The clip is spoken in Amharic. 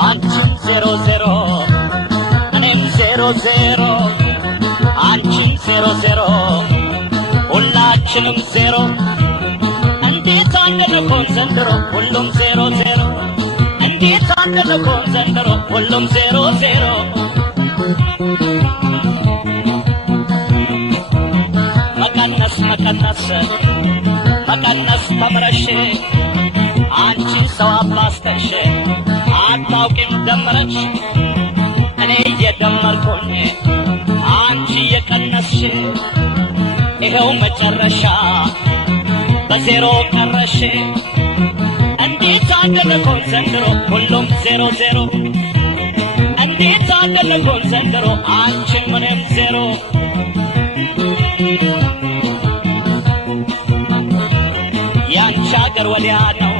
አንቺም 00 እኔም 00 አንቺም 00 ሁላችንም 0 እንዴት አንደለኮን ዘንድሮ ሁሉም 00 እንዴት አንደለኮን ዘንድሮ ሁሉም 00 መቀነስ መቀነስ መቀነስ ተምረሽ አንቺ ሰው አባስተሽ አታውቂም ደመረሽ እኔ እየደመርኩኝ አንቺ እየቀነስሽ ይኸው መጨረሻ በዜሮ ቀረሽ እንዴት አደረኮን ዘንድሮ ሁሉም 00 እንዴት አደረኮን ዘንድሮ አንቺም እኔም 0 ያንቺ አገር ወዲያ ነው